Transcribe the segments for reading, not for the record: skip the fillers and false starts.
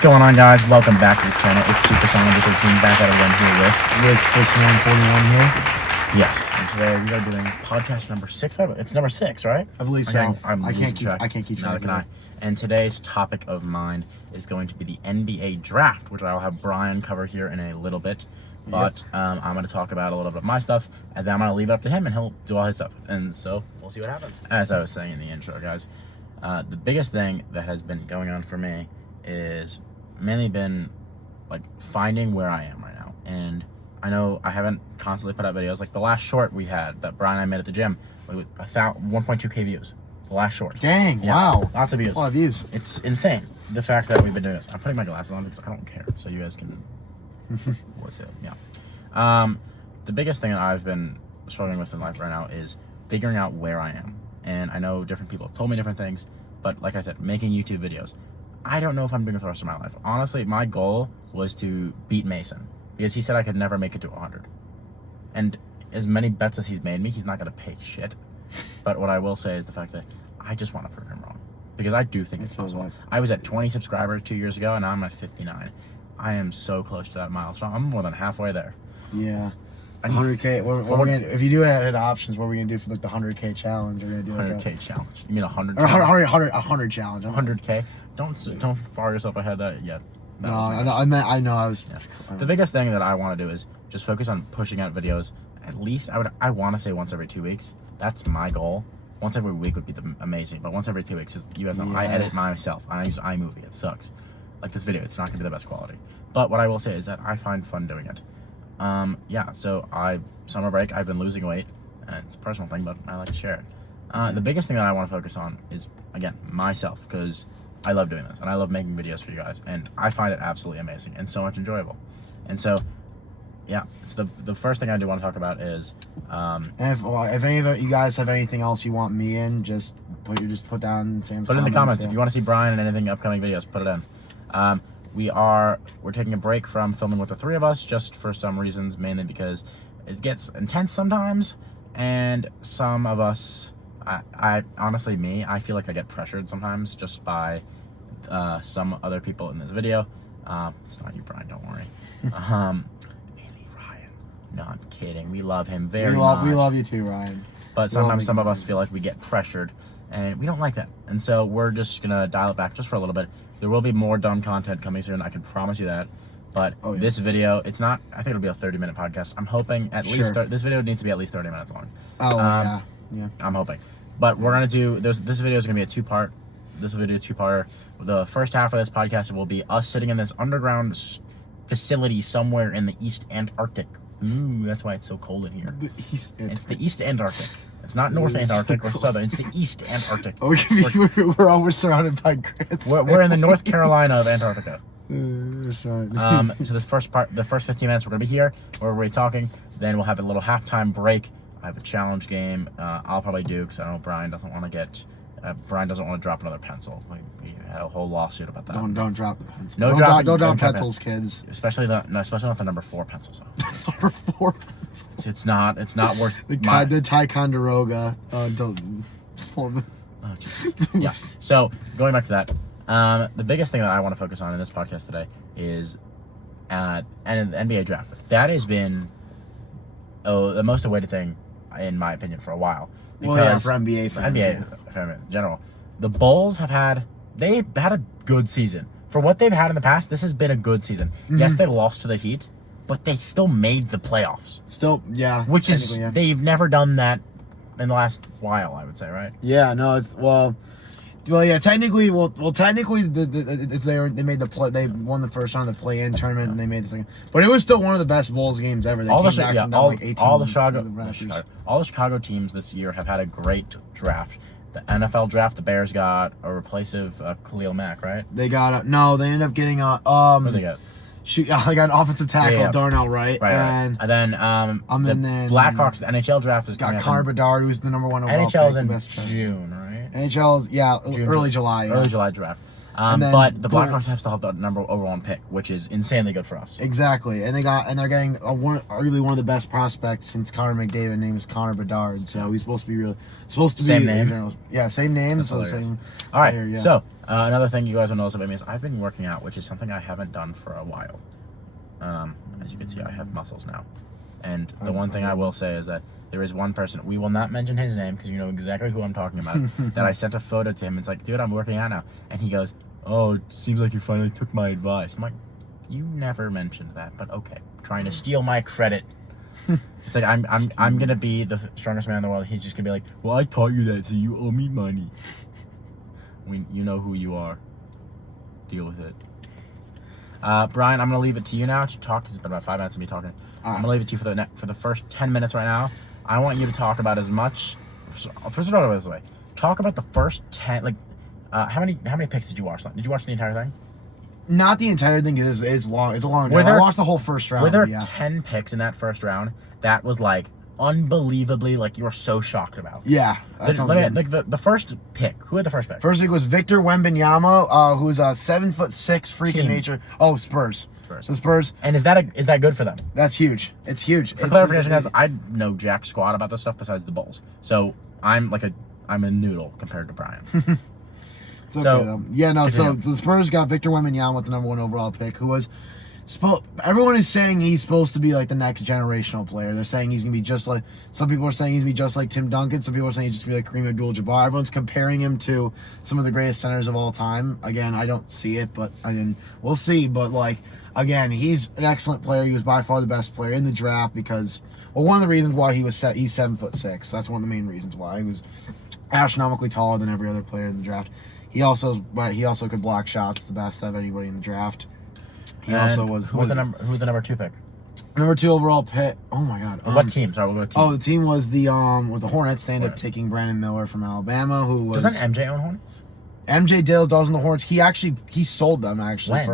What's going on, guys? Welcome back to the channel. It's Super Song number 13 back at it again here with First 141 here. Yes. And today we are doing podcast number 6. It's number 6, right? I believe so. I can't keep track. Neither can I. And today's topic of mine is going to be the NBA draft, which I'll have Brian cover here in a little bit. But I'm going to talk about a little bit of my stuff, and then I'm going to leave it up to him, and he'll do all his stuff. And so we'll see what happens. As I was saying in the intro, guys, the biggest thing that has been going on for me is mainly been like finding where I am right now. And I know I haven't constantly put out videos. Like the last short we had that Brian and I made at the gym, 1.2k views. The last short. Dang, wow. Lots of views. That's a lot of views. It's insane, the fact that we've been doing this. I'm putting my glasses on because I don't care, so you guys can what's it? Yeah. The biggest thing that I've been struggling with in life right now is figuring out where I am. And I know different people have told me different things, but like I said, making YouTube videos, I don't know if I'm doing it for the rest of my life. Honestly, my goal was to beat Mason because he said I could never make it to 100. And as many bets as he's made me, he's not going to pay shit. But what I will say is the fact that I just want to prove him wrong because I do think it's possible. I was at 20 subscribers 2 years ago, and now I'm at 59. I am so close to that milestone. I'm more than halfway there. Yeah. 100K. What are we gonna, if you do hit options, what are we gonna do for like the 100K challenge? We're gonna do 100K challenge. You mean 100? Or 100 challenge. 100K. Don't far yourself ahead that yet. No, I know. I was. Yeah. The biggest thing that I want to do is just focus on pushing out videos. At least I want to say once every 2 weeks. That's my goal. Once every week would be amazing, but once every 2 weeks, you guys know I edit myself. I use iMovie. It sucks. Like this video, it's not gonna be the best quality. But what I will say is that I find fun doing it. Yeah, so summer break, I've been losing weight, and it's a personal thing, but I like to share it. The biggest thing that I want to focus on is, again, myself, because I love doing this, and I love making videos for you guys, and I find it absolutely amazing and so much enjoyable. And so, yeah, so the first thing I do want to talk about is, if any of you guys have anything else you want me in, just put down Sam's put it in the comments. If you want to see Brian in anything upcoming videos, put it in. We're taking a break from filming with the three of us just for some reasons, mainly because it gets intense sometimes, and some of us, I honestly, I feel like I get pressured sometimes just by some other people in this video. It's not you, Brian, don't worry. Mainly Ryan. No, I'm kidding. We love him very much. We love you too, Ryan. But sometimes some of us feel like we get pressured, and we don't like that. And so we're just gonna dial it back just for a little bit. There will be more dumb content coming soon, I can promise you that. But this video, it's not, I think it'll be a 30-minute podcast. I'm hoping at least, this video needs to be at least 30 minutes long. Yeah. I'm hoping. But we're going to do, this video is going to be a two-part. This will be a two-parter. The first half of this podcast will be us sitting in this underground facility somewhere in the East Antarctic. Ooh, that's why it's so cold in here. It's the East Antarctic. It's not North Antarctic or Southern. It's the East Antarctic. We're always surrounded by grits. We're in the North Carolina of Antarctica. That's right. So this first part, the first 15 minutes, we're gonna be here. We're already talking. Then we'll have a little halftime break. I have a challenge game. I'll probably do because I know Brian doesn't want to get. Brian doesn't want to drop another pencil. We had a whole lawsuit about that. Don't drop the pencil. Don't drop pencils, kids. Especially not the number 4 pencils. Number 4 pencils. It's not worth the Ticonderoga. Oh, Jesus. Yeah. So going back to that, the biggest thing that I want to focus on in this podcast today is an NBA draft. That has been the most awaited thing, in my opinion, for a while. Because for NBA fans. In general. The Bulls have had a good season. For what they've had in the past, this has been a good season. Mm-hmm. Yes, they lost to the Heat, but they still made the playoffs. Still, yeah. Which is, they've never done that in the last while, I would say, right? Yeah, no, it's, well, yeah, technically, they made the play. They won the first round of the play-in tournament, and they made the second. But it was still one of the best Bulls games ever. All the Chicago teams this year have had a great draft. The NFL draft, the Bears got a replacive Khalil Mack, right? They got they ended up getting What did they get? I got an offensive tackle, Darnell Wright. And then the Blackhawks, the NHL draft is got Connor Bedard, who's the number 1 overall NHL's pick, in June, right? NHL's, June, early July. Early July draft. And then, But the Blackhawks have to have the number overall pick, which is insanely good for us. Exactly, and they're getting arguably one of the best prospects since Connor McDavid. Name is Connor Bedard, so he's supposed to be Same name. Yeah, same name. That's so hilarious. same. All right. Player, yeah. So another thing you guys will notice about me is I've been working out, which is something I haven't done for a while. As you can see, I have muscles now. And the one thing I will say is that there is one person, we will not mention his name because you know exactly who I'm talking about, that I sent a photo to him. It's like, dude, I'm working out now. And he goes, oh, it seems like you finally took my advice. I'm like, you never mentioned that, but okay. Trying to steal my credit. It's like, I'm going to be the strongest man in the world. He's just going to be like, well, I taught you that, so you owe me money. You know who you are. Deal with it. Brian, I'm going to leave it to you now to talk. It's been about 5 minutes of me talking. I'm going to leave it to you for the first 10 minutes right now. I want you to talk about as much. First of all, this way. Talk about the first 10. Like, how many picks did you watch? Did you watch the entire thing? Not the entire thing. It's long. It's a long. I watched the whole first round. Were there 10 picks in that first round? That was like unbelievably, like, you were so shocked about. Yeah. The first pick. Who had the first pick? First pick was Victor Wembanyama, who's a 7'6" freak in Team. nature. Oh, Spurs. So Spurs. And is that good for them? That's huge. It's huge. For clarification, guys, I know jack squat about this stuff besides the Bulls. So I'm a noodle compared to Brian. It's okay though. Yeah, no. So the Spurs got Victor Wembanyama with the number 1 overall pick, who was everyone is saying he's supposed to be like the next generational player. They're saying he's gonna be just like, some people are saying he's gonna be just like Tim Duncan. Some people are saying he's just gonna be like Kareem Abdul-Jabbar. Everyone's comparing him to some of the greatest centers of all time. Again, I don't see it, but we'll see. But like, again, he's an excellent player. He was by far the best player in the draft because, well, one of the reasons why he's 7'6". That's one of the main reasons why he was astronomically taller than every other player in the draft. He also could block shots the best of anybody in the draft. He also was. Who was the number 2 pick? Number 2 overall pick. Oh my God. What team? Sorry, we'll go team. Oh, the team was the Hornets. They ended up taking Brandon Miller from Alabama, who was. Doesn't MJ own Hornets? MJ does in the Hornets. He sold them actually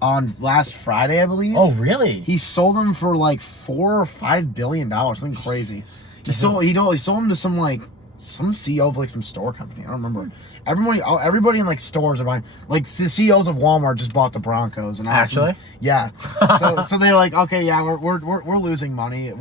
on last Friday, I believe. Oh, really? He sold them for like $4 or $5 billion, something crazy. He sold them to some CEO of like some store company. I don't remember. Everybody in like stores are buying. Like the CEOs of Walmart just bought the Broncos and actually, yeah. So they're like, okay, yeah, we're losing money.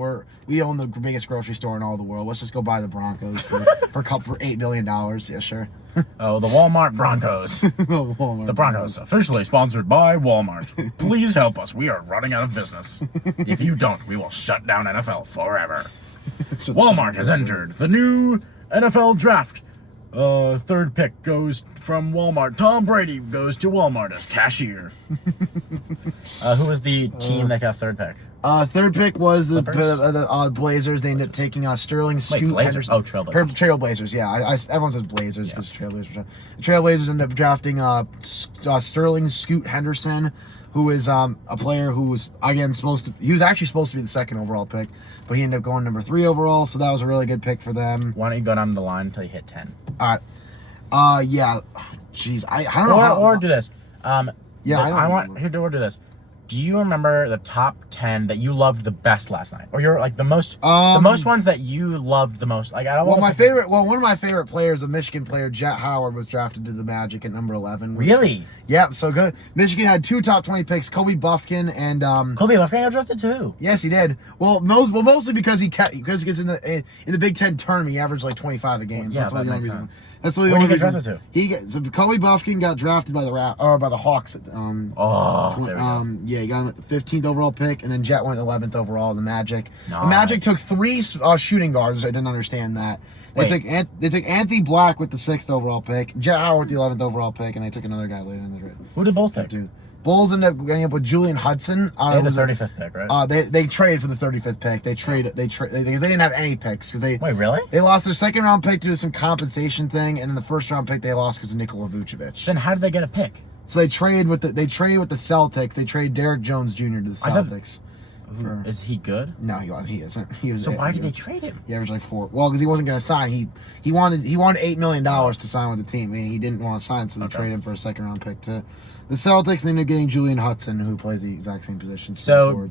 We own the biggest grocery store in all the world. Let's just go buy the Broncos for $8 billion. Yeah, sure. Oh, the Walmart Broncos. The Broncos, officially sponsored by Walmart. Please help us. We are running out of business. If you don't, we will shut down NFL forever. Walmart has entered the new NFL draft. Third pick goes from Walmart. Tom Brady goes to Walmart as cashier. Who was the team that got third pick? Third pick was the Blazers. They ended up taking Sterling Scoot Henderson. Oh, Trailblazers. Trailblazers, yeah. Everyone says Blazers because Trailblazers. The Trailblazers ended up drafting Sterling Scoot Henderson, who is a player who was again he was actually supposed to be the 2nd overall pick, but he ended up going number 3 overall, so that was a really good pick for them. Why don't you go down the line until you hit 10? Yeah. Jeez, I don't know how. Or do this. Yeah, Or do this. Do you remember the top 10 that you loved the best last night, or you're like the most ones that you loved the most? Like, one of my favorite players, a Michigan player, Jet Howard, was drafted to the Magic at number 11. Really? Yeah, so good. Michigan had 2 top 20 picks, Kobe Buffkin and Kobe Buffkin got drafted too. Yes, he did. Mostly because because in the Big Ten tournament he averaged like 25 a game. So that's the only reason. That's the only reason. Where did he get drafted to? Kobe Buffkin got drafted by the Hawks at he got the 15th overall pick, and then Jet went 11th overall in the Magic. Nice. The Magic took 3 shooting guards. I didn't understand that. They took Anthony Black with the 6th overall pick, Jet Howard with the 11th overall pick, and they took another guy later in the draft. Who did Bulls take? Bulls ended up getting up with Julian Hudson. They had the 35th pick, right? They traded for the 35th pick. They traded because they didn't have any picks Wait, really? They lost their 2nd round pick due to some compensation thing, and then the 1st round pick they lost because of Nikola Vucevic. Then how did they get a pick? So they trade with the Celtics. They trade Derek Jones Jr. to the Celtics. Is he good? No, he isn't. So why did they trade him? He averaged like 4. Well, because he wasn't going to sign. He wanted $8 million to sign with the team. I mean, he didn't want to sign, so they traded him for a 2nd round pick to the Celtics. And then they're getting Julian Hudson, who plays the exact same position. So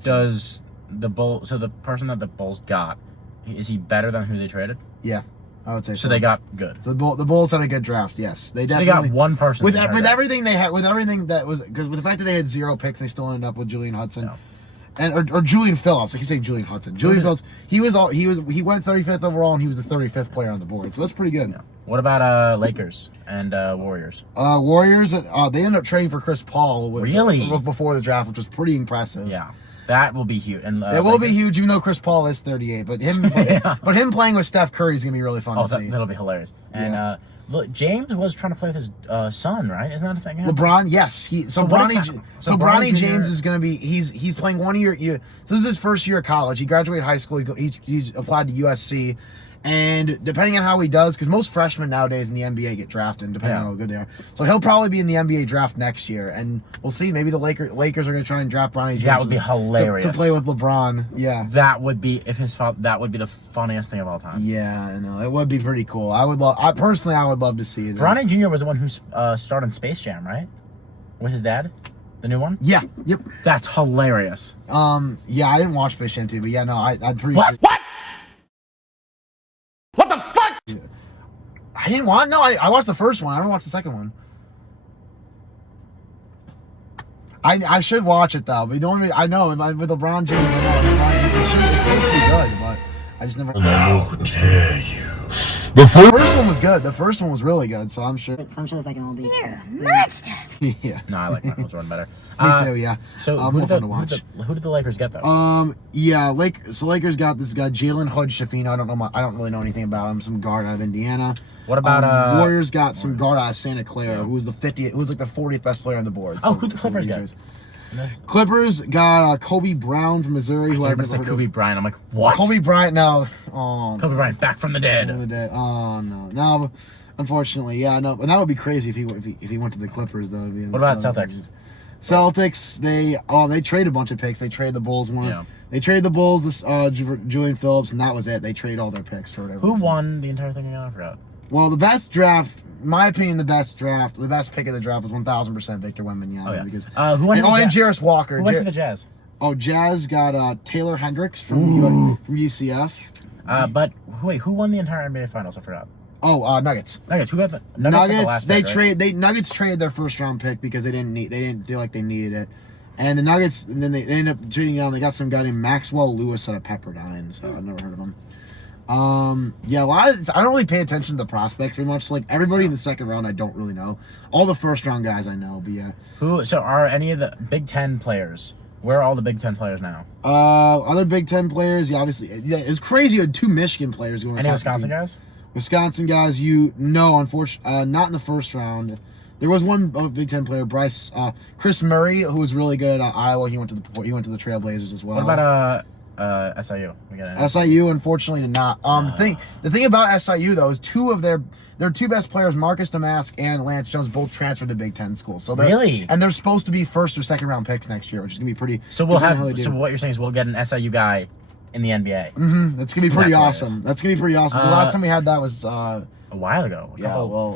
the person that the Bulls got, is he better than who they traded? Yeah. I would say so. So they got good. So the Bulls had a good draft. Yes, they So definitely they got one person with everything they had, with everything that was because with the fact that they had 0 picks, they still ended up with Julian Hudson. Yeah. And or Julian Phillips. I keep saying Julian Hudson. Julian Phillips. He went 35th overall, and he was the 35th player on the board. So that's pretty good. Yeah. What about Lakers and Warriors? Warriors. They ended up trading for Chris Paul. Before the draft, which was pretty impressive. Yeah, that will be huge. And it will be huge, even though Chris Paul is 38. But him playing with Steph Curry is gonna be really fun to see. That'll be hilarious. And look, James was trying to play with his son, right? Isn't that a thing? LeBron, yes. Bronny James is going to be. He's playing 1 year. So this is his first year of college. He graduated high school. He's applied to USC, and depending on how he does, because most freshmen nowadays in the NBA get drafted, depending on how good they are. So he'll probably be in the NBA draft next year, and we'll see. Maybe the Lakers are going to try and draft Bronny James. That would be hilarious to play with LeBron. Yeah, that would be that would be the funniest thing of all time. Yeah, I know it would be pretty cool. I would love to see it. Bronny Jr. was the one who starred in Space Jam, right? With his dad, the new one. Yeah. Yep. That's hilarious. Yeah, I didn't watch Space Jam 2, but yeah, no, I'm pretty sure. What? What the fuck? I didn't watch. No, I watched the first one. I haven't watched the second one. I should watch it though. But the only I know with LeBron James, it's supposed to be good, but I just never. How dare you? The first one was good. The first one was really good, so I'm sure. So I'm sure the second one will be. Monster. Yeah. No, I like Michael Jordan better. Me too. Yeah. So who did the Lakers get though? Yeah, Lakers got this guy Jalen Hood-Schifino. I don't really know anything about him. Some guard out of Indiana. What about Warriors got some guard out of Santa Clara, who was like the 40th best player on the board. So, who the Clippers get? Clippers got Kobe Brown from Missouri. Who I never said Kobe Bryant. I'm like, what? Kobe Bryant, no. Oh, Kobe Bryant back from the dead. Oh no. Unfortunately, yeah, no. But that would be crazy if he went to the Clippers. Though. What about Celtics? Celtics, they trade a bunch of picks. They trade the Bulls one. Yeah. They traded the Bulls, Julian Phillips, and that was it. They trade all their picks for whatever. Who won the entire thing again? I forgot. Well, the best draft, in my opinion, the best pick of the draft was 1,000% Victor Wembanyama. Oh, yeah. Because who went and Jarris Walker. Who went to the Jazz? Oh, Jazz got Taylor Hendricks from UCF. But wait, who won the entire NBA Finals? I forgot. Oh, Nuggets. Nuggets. Who got the Nuggets? Nuggets traded their first round pick because they didn't feel like they needed it. And the Nuggets, and then they ended up trading down. They got some guy named Maxwell Lewis out of Pepperdine. So I've never heard of him. Yeah, I don't really pay attention to the prospects very much. Like everybody in the second round, I don't really know. All the first round guys I know, but yeah. So are any of the Big Ten players? Where are all the Big Ten players now? Other Big Ten players, obviously, it's crazy. You had 2 Michigan players going. Any Wisconsin guys? Wisconsin guys, unfortunately, not in the first round. There was one Big Ten player, Chris Murray, who was really good at Iowa. He went to the Trailblazers as well. What about SIU? SIU, unfortunately, did not. The thing about SIU though is their 2 best players, Marcus Damask and Lance Jones, both transferred to Big Ten schools. So they're supposed to be first or second round picks next year, which is gonna be pretty. So So what you're saying is we'll get an SIU guy in the NBA. That's gonna be pretty awesome. That's gonna be pretty awesome. The last time we had that was a while ago.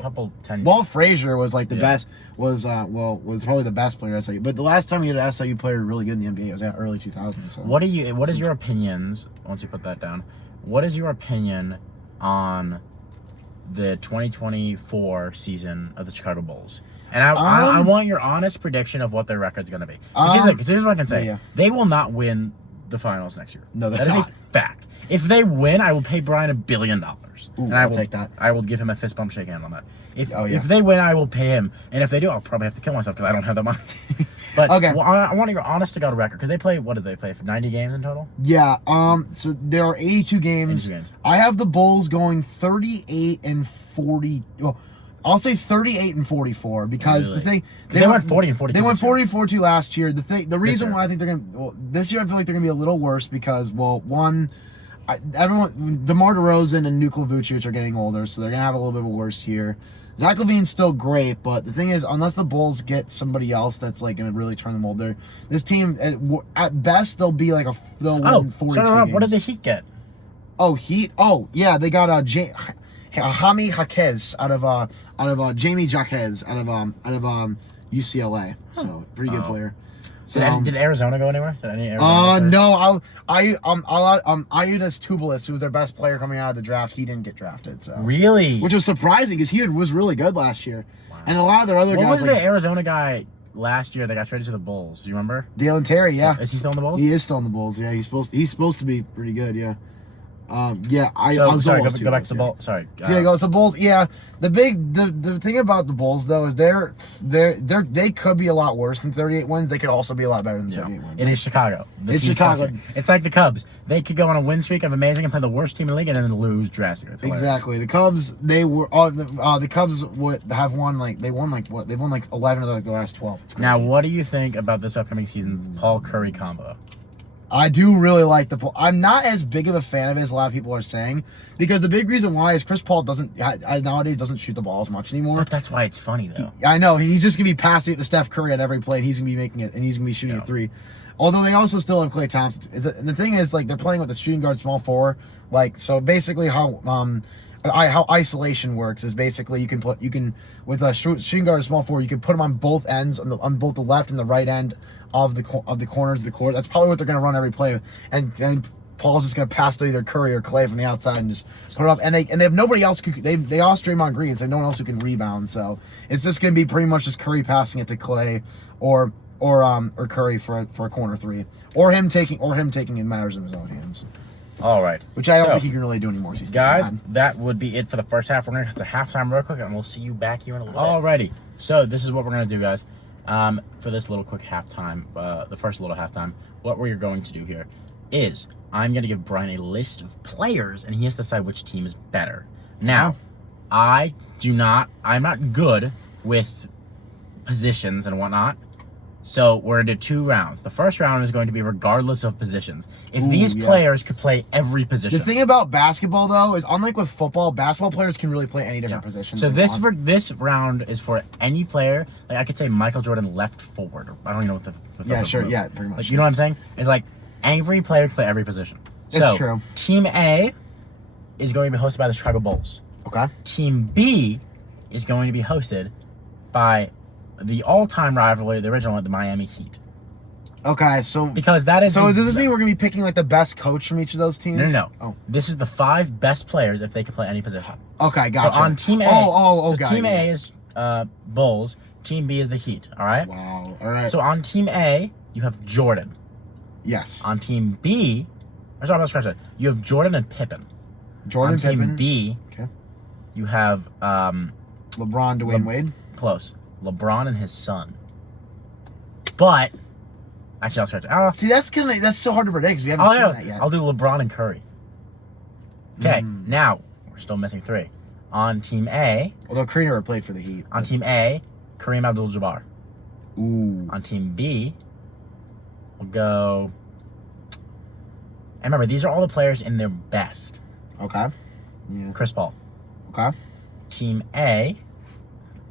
Couple 10 years. Walt Frazier was like the best. Was probably the best player at SIU. But the last time we had an SIU player really good in the NBA was at early 2000s. So. What is your opinions? Once you put that down, what is your opinion on the 2024 season of the Chicago Bulls? And I want your honest prediction of what their record's going to be. Because here's what I can say: they will not win the finals next year. No, that is a fact. If they win, I will pay Brian $1 billion. And I will take that. I will give him a fist bump shake hand on that. If they win, I will pay him. And if they do, I'll probably have to kill myself because I don't have that money. But okay. Well, I want your honest to God record because they play. What did they play for 90 games in total? Yeah. So there are 82 games. I have the Bulls going 38-40. Well, I'll say 38-44 because the thing they went 40-42. They went 40-42 last year. The reason why I think they're gonna this year I feel like they're gonna be a little worse because DeMar DeRozan and Nikola Vucevic are getting older, so they're gonna have a little bit of a worse year. Zach LaVine's still great, but the thing is, unless the Bulls get somebody else that's like gonna really turn them older, this team at best they'll be like they'll win 42 games. What did the Heat get? Oh, Heat. Oh, yeah, they got Hami Jaquez out of Jamie Jaquez out of UCLA. So pretty good player. So, did Arizona go anywhere? Did any Arizona no, Ayudas Tubelis, who was their best player coming out of the draft, he didn't get drafted. So really? which was surprising because he was really good last year. Wow. And a lot of their other guys. What was the Arizona guy last year that got traded to the Bulls? Do you remember? Dalen Terry, yeah. Is he still in the Bulls? He is still in the Bulls. Yeah, he's supposed to be pretty good. Yeah. Sorry, go back to the Bulls. Sorry. So the Bulls. Yeah, the thing about the Bulls though is they could be a lot worse than 38 wins. They could also be a lot better than 38 wins. It is Chicago. It's Chicago. It's like the Cubs. They could go on a win streak of amazing and play the worst team in the league and then lose drastically. Exactly. The Cubs. The Cubs would have won they've won 11 of the last 12. It's crazy. Now, what do you think about this upcoming season's Paul Curry combo? I do really like the Paul. I'm not as big of a fan of it as a lot of people are saying, because the big reason why is Chris Paul nowadays doesn't shoot the ball as much anymore. But that's why it's funny though. I know he's just gonna be passing it to Steph Curry at every play, and he's gonna be making it, and he's gonna be shooting a three. Although they also still have Klay Thompson. The thing is, they're playing with the shooting guard small forward. So basically how isolation works is basically you can with a shooting guard and small forward, you can put them on both ends, on both the left and the right end of the corners of the court. That's probably what they're going to run every play, and Paul's just going to pass to either Curry or Klay from the outside and just put it up. And they have nobody else. They lost Draymond Green, so no one else who can rebound. So it's just going to be pretty much just Curry passing it to Klay or Curry for a corner three, or him taking in matters in his own hands. All right. Which I don't think he can really do anymore. Guys, that would be it for the first half. We're going to cut to halftime real quick, and we'll see you back here in a little bit. Alrighty. So this is what we're going to do, guys. For this little quick halftime, the first little halftime, what we're going to do here is I'm going to give Brian a list of players, and he has to decide which team is better. Now, I'm not good with positions and whatnot. So we're going to do 2 rounds. The first round is going to be regardless of positions. If these players could play every position. The thing about basketball, though, is unlike with football, basketball players can really play any different position. So this round is for any player. Like I could say Michael Jordan left forward. Or I don't even know what the pretty much. Like, you know what I'm saying? It's like every player can play every position. It's true. Team A is going to be hosted by the Chicago Bulls. Okay. Team B is going to be hosted by the all-time rivalry, the original one, the Miami Heat. Okay, so because that is. So does this mean we're gonna be picking the best coach from each of those teams? No. Oh. This is the 5 best players if they can play any position. Okay, gotcha. So on Team A, Team A is Bulls. Team B is the Heat. All right. Wow. All right. So on Team A, you have Jordan. Yes. On Team B, you have Jordan and Pippen. Jordan, Pippen. Pippen. On Team B, you have LeBron, Dwayne Wade. Close. LeBron and his son. But actually, I'll scratch it. See, that's so hard to predict because we haven't seen that yet. I'll do LeBron and Curry. Okay, now we're still missing 3. On Team A, although Curry never played for the Heat. On Team A, Kareem Abdul-Jabbar. Ooh. On Team B, we'll go. And remember, these are all the players in their best. Okay. Yeah. Chris Paul. Okay. Team A,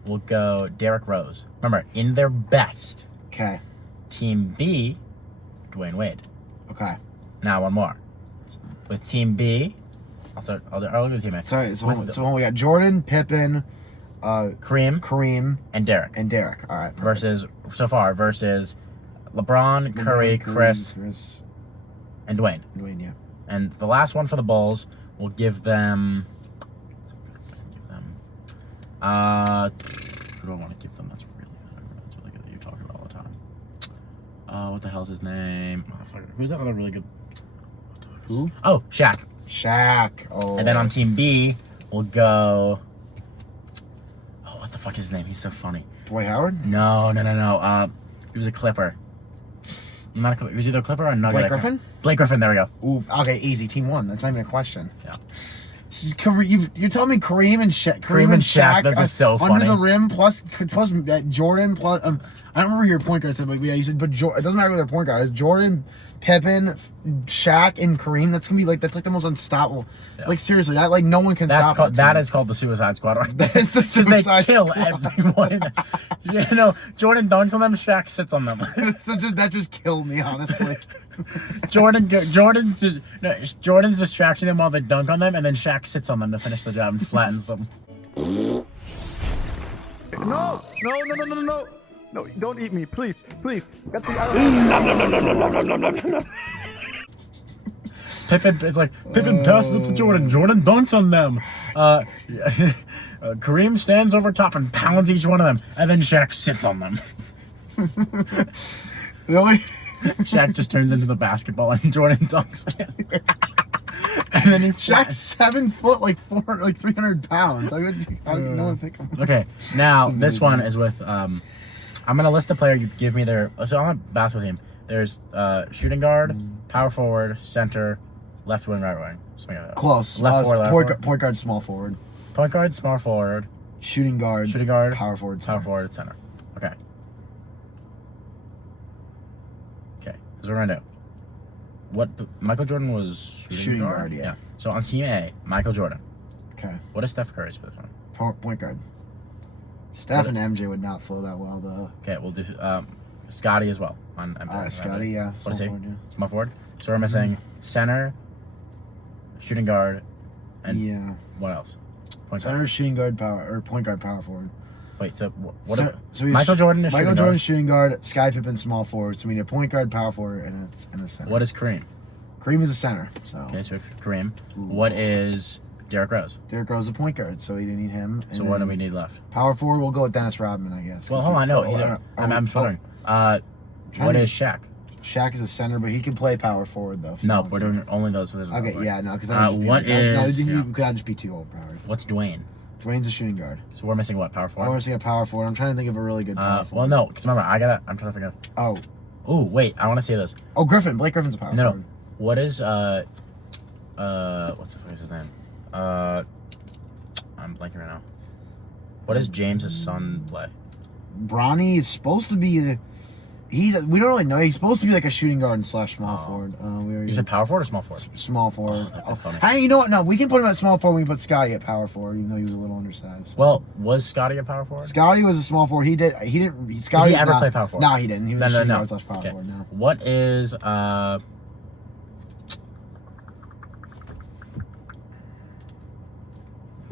we'll go Derrick Rose. Remember, in their best. Okay. Team B, Dwayne Wade. Okay. Now one more. With Team B, I'll do Team A. Sorry, so we got Jordan, Pippen, Kareem, and Derrick. All right. Perfect. Versus LeBron, Curry, Chris, and Dwayne. Yeah. And the last one for the Bulls, we'll give them. Who do I want to give them? That's really good that you talk about all the time. What the hell's his name? Who's that other really good? Who? Oh, Shaq. Oh. And then on Team B, we'll go. Oh, what the fuck is his name? He's so funny. Dwight Howard? No. He was a Clipper. Not a Clipper. He was either a Clipper or a Nugget. Blake Griffin? Blake Griffin. There we go. Ooh, okay, easy. Team 1. That's not even a question. Yeah. You're telling me Kareem and Shaq. That was so funny. Under the rim plus Jordan plus. I don't remember your point guard said, but yeah, you said. But it doesn't matter who their point guard is. Jordan, Pippen, Shaq, and Kareem. That's gonna be that's the most unstoppable. Yeah. Like seriously, no one can stop. That is called the Suicide Squad. Right? That's the Suicide Squad. They kill Squad. everyone. Jordan dunks on them. Shaq sits on them. that just killed me, honestly. Jordan's distracting them while they dunk on them, and then Shaq sits on them to finish the job and flattens them. No. No, don't eat me, please, please. That's me. Pippen, it's like Pippen passes up to Jordan. Jordan dunks on them. Kareem stands over top and pounds each one of them, and then Shaq sits on them. Really? Shaq just turns into the basketball, and Jordan dunks. And then he Shaq's 7 foot, like 300 pounds. How could no one pick him? Okay, now this one is with. I'm gonna list the player. You give me their. So I'm a basketball team. There's shooting guard, power forward, center, left wing, right wing. Something like that. Close. Left forward, left forward. Point guard, small forward. Point guard, small forward. Shooting guard, power forward, power forward, center. Okay. Okay, here's what we're gonna do. What Michael Jordan was shooting guard, yeah. So on team A, Michael Jordan. Okay. What is Steph Curry's position? Point guard. Steph and MJ would not flow that well though. Okay, we'll do Scotty as well on. Scotty, yeah. What is he? Small forward. So we're missing center, shooting guard, and what else? Center, shooting guard, point guard, power forward. Wait, so what? So Michael Jordan is Michael Jordan shooting guard, Sky Pippen small forward. So we need a point guard, power forward, and a center. What is Kareem? Kareem is a center. So okay, so Kareem. Ooh. What is Derrick Rose? Derrick Rose is a point guard, so we didn't need him. So what do we need left? Power forward, we'll go with Dennis Rodman, I guess. Well, hold on, no. I'm wondering. What is Shaq? Shaq is a center, but he can play power forward though. No, we're doing only those positions. Okay, yeah, no, because what is? No, you could just be too overpowered. What's Dwayne? Dwayne's a shooting guard. So we're missing what? Power forward? We're missing a power forward. I'm trying to think of a really good power forward. Well, no, because remember, I'm trying to figure out. Oh, wait, I want to see this. Oh, Griffin. Blake Griffin's a power forward. No. What is, what's the fuck is his name? I'm blanking right now. What does James' son play? Bronny is supposed to be we don't really know. He's supposed to be like a shooting guard and / small forward. You said power forward or small forward? Small forward. Oh, funny. Hey, you know what? No, we can put him at small forward. We can put Scotty at power forward, even though he was a little undersized. So. Well, was Scotty a power forward? Scotty was a small forward. Scotty did he ever play power forward? No, he didn't. He was a shooting guard / power forward. No. What is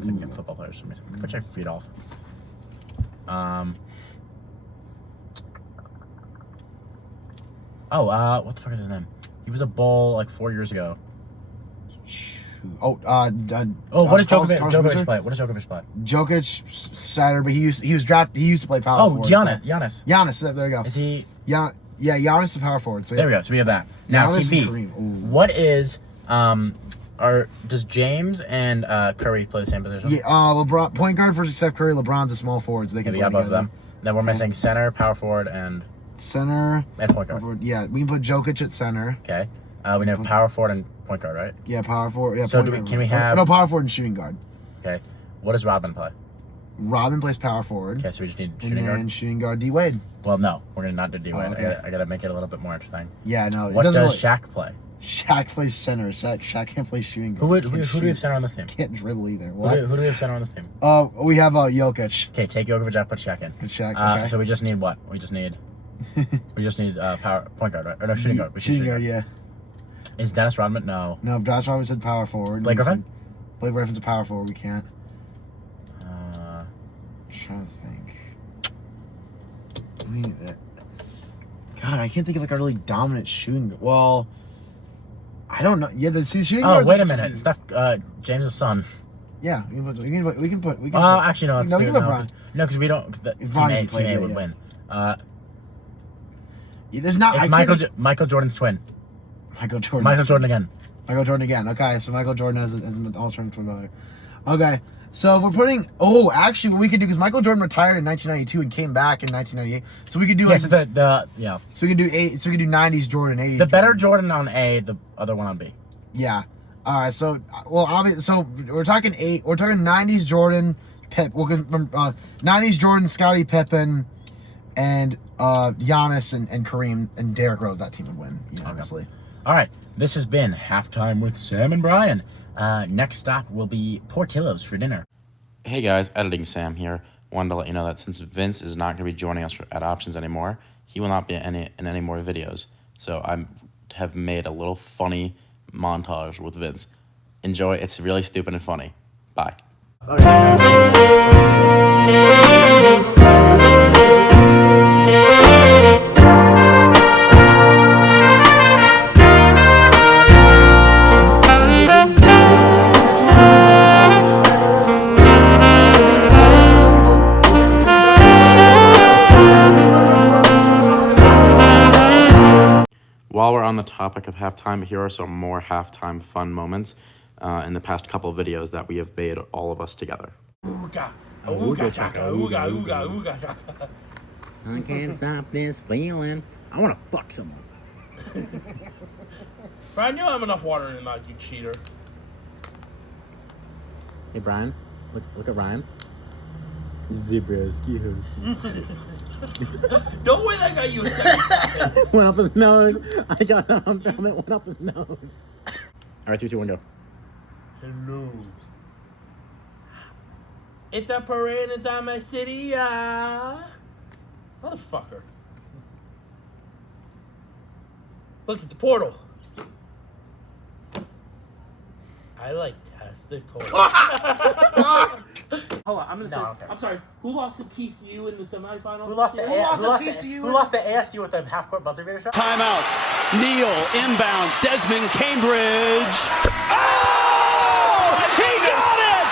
thinking of football players for me. Put your feet off. What the fuck is his name? He was a bull like 4 years ago. What does Djokovic play? What does Djokovic play? Jokic, center, but he was drafted. He used to play power forward. Giannis. Giannis, there you go. Is he? Yeah, Giannis is the power forward. So there we go. So we have that. Now team B. What is does James and Curry play the same position? Yeah, LeBron, point guard versus Steph Curry. LeBron's a small forward, so they can play both of them. Then we're missing center, power forward, and center and point guard. Forward. Yeah, we can put Jokic at center. Okay. We need power forward and point guard, right? Yeah, power forward. Yeah. So can we have power forward and shooting guard? Okay. What does Rodman play? Rodman plays power forward. Okay, so we just need shooting guard. And shooting guard D Wade. Well, no, we're gonna not do D Wade. Okay. I gotta make it a little bit more interesting. Yeah, no. What does Shaq play? Shaq plays center. Shaq can't play shooting Who guard. do we have center on this team? Can't dribble either. What? Who do we have center on this team? We have Jokic. Okay, take Jokic out, put Shaq in. Shaq. Okay. So we just need what? We just need power point guard, right? Or no, shooting guard. Shooting guard, yeah. Is Dennis Rodman? No. No, Dennis Rodman said power forward. Blake Griffin? Blake Griffin's a power forward. We can't. I'm trying to think. God, I can't think of like a really dominant shooting. Well, I don't know. Yeah, the shooting guard. Oh, wait a minute. Steph, James' son. Yeah, we can put. Actually, no. No, we can put Bron. No, because we don't. Team A would win. There's not. Michael Jordan's twin. Michael Jordan again. Michael Jordan again. Okay, so Michael Jordan has an alternate twin brother. Okay, so if we're putting. Oh, actually, what we could do, because Michael Jordan retired in 1992 and came back in 1998, so we could do like. So we can do 90s Jordan, 80s. The better Jordan on A, the other one on B. Yeah. All right. So so we're talking 90s Jordan, Pip. 90s Jordan, Scottie Pippen, and Giannis and Kareem and Derrick Rose. That team would win. Honestly. Okay. All right, this has been Halftime with Sam and Brian. Next stop will be Portillo's for dinner. Hey guys, Editing Sam here. Wanted to let you know that since Vince is not going to be joining us at Options anymore, he will not be in any more videos. So I have made a little funny montage with Vince. Enjoy, it's really stupid and funny. Bye. Okay. While we're on the topic of halftime, here are some more halftime fun moments in the past couple of videos that we have made, all of us together. Ooga, ooga chaka, ooga, ooga, ooga chaka. I can't stop this feeling. I want to fuck someone. Brian, you don't have enough water in your mouth, you cheater. Hey, Brian. Look at Ryan. Zebraski host. Don't wait, I got you a second. Went up his nose. I got that on film. It went up his nose. All right, 3, 2, 1, go. Hello. It's a parade inside my city, Motherfucker. Look, it's a portal. I like testicles. Hold on, I'm gonna say. I'm sorry. Who lost to TCU in the semifinals? Who lost to ASU with a half-court buzzer beater shot? Timeouts. Neal inbounds. Desmond Cambridge. Oh! He got it!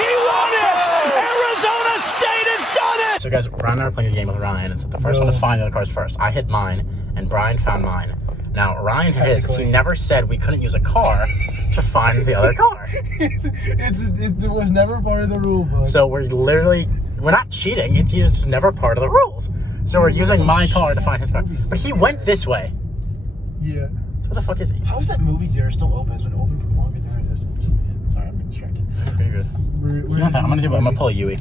He won it! Arizona State has done it! So guys, Brian and I are playing a game with Ryan. It's the first one to find the other cars first. I hit mine, and Brian found mine. Now, Ryan to his, he never said we couldn't use a car to find the other car. It was never part of the rule book. So we're not cheating. It's just never part of the rules. So we're using my car to find his car. But he went this way. Yeah. So where the fuck is he? How is that movie theater still open? It's been open for longer than Resistance. Sorry, I'm distracted. Pretty good. I'm gonna pull a Yui.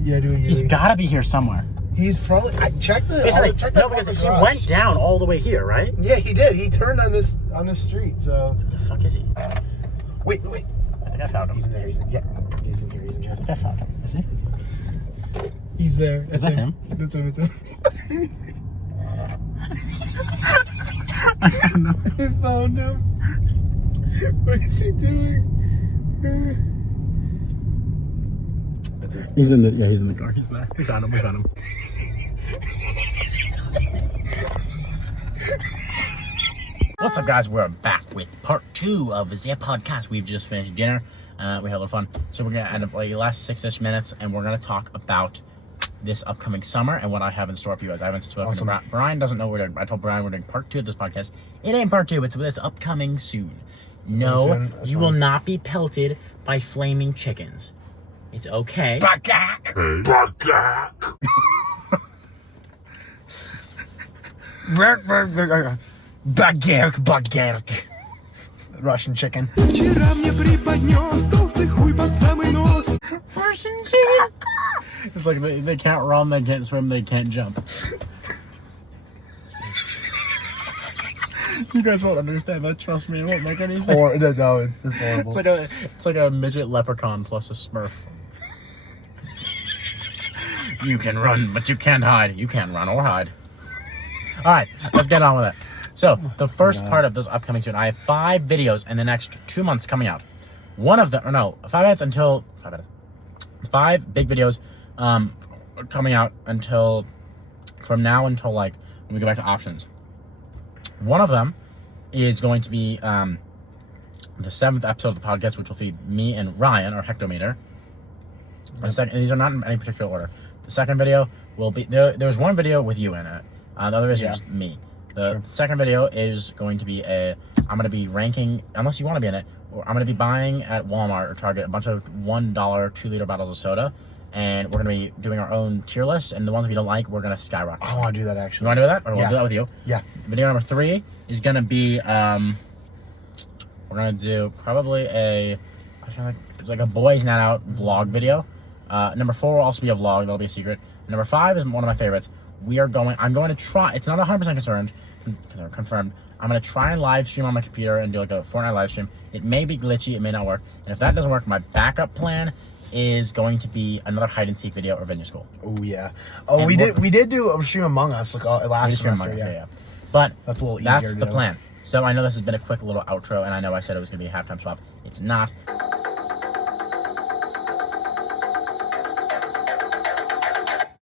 Yeah, do a Yui. He's gotta be here somewhere. He's probably. Check the. Because he went down all the way here, right? Yeah, he did. He turned on this street. So. Where the fuck is he? Wait. I think I found him. He's in there. He's in here. He's in here. I think I found him. Is he? He's there. Is that him? That's him. It's him. I don't know. I found him. What is he doing? He's in the car. He's there. We got him. What's up, guys? We're back with part 2 of the podcast. We've just finished dinner. We had a little fun. So we're gonna end up like the last 6-ish minutes, and we're gonna talk about this upcoming summer and what I have in store for you guys. I haven't spoken to Brian. Doesn't know we're doing. I told Brian we're doing part 2 of this podcast. It ain't part 2. It's this upcoming soon. No, you will not be pelted by flaming chickens. It's okay. Bagak! Bagak. Russian chicken. Russian chicken. It's like they can't run, they can't swim, they can't jump. You guys won't understand that. Trust me, it won't make any sense. No, it's horrible. It's like a midget leprechaun plus a Smurf. You can run, but you can't hide. You can't run or hide. All right, let's get on with it. So the first part of this upcoming soon, I have 5 videos in the next 2 months coming out. One of them, 5 big videos coming out from now until like when we go back to options. One of them is going to be the 7th episode of the podcast, which will feed me and Ryan, our hectometer. The second, and these are not in any particular order. The second video will be there's one video with you in it. The other is just me. The second video is going to be I'm going to be ranking, unless you want to be in it, or I'm going to be buying at Walmart or Target a bunch of $1 2-liter bottles of soda, and we're going to be doing our own tier list, and the ones we don't like, we're going to skyrocket. I want to do that, actually. You want to do that? Or we'll do that with you? Yeah. Video number 3 is going to be, we're going to do probably a boys night out vlog video. Number 4 will also be a vlog. That'll be a secret. Number 5 is one of my favorites. I'm going to try, it's not 100% confirmed. I'm going to try and live stream on my computer and do like a Fortnite live stream. It may be glitchy, it may not work. And if that doesn't work, my backup plan is going to be another hide and seek video or venue school. Oh yeah. Oh, and we did do a stream Among Us last semester. Yeah. But that's a little easier. That's the plan. So I know this has been a quick little outro, and I know I said it was going to be a halftime swap. It's not.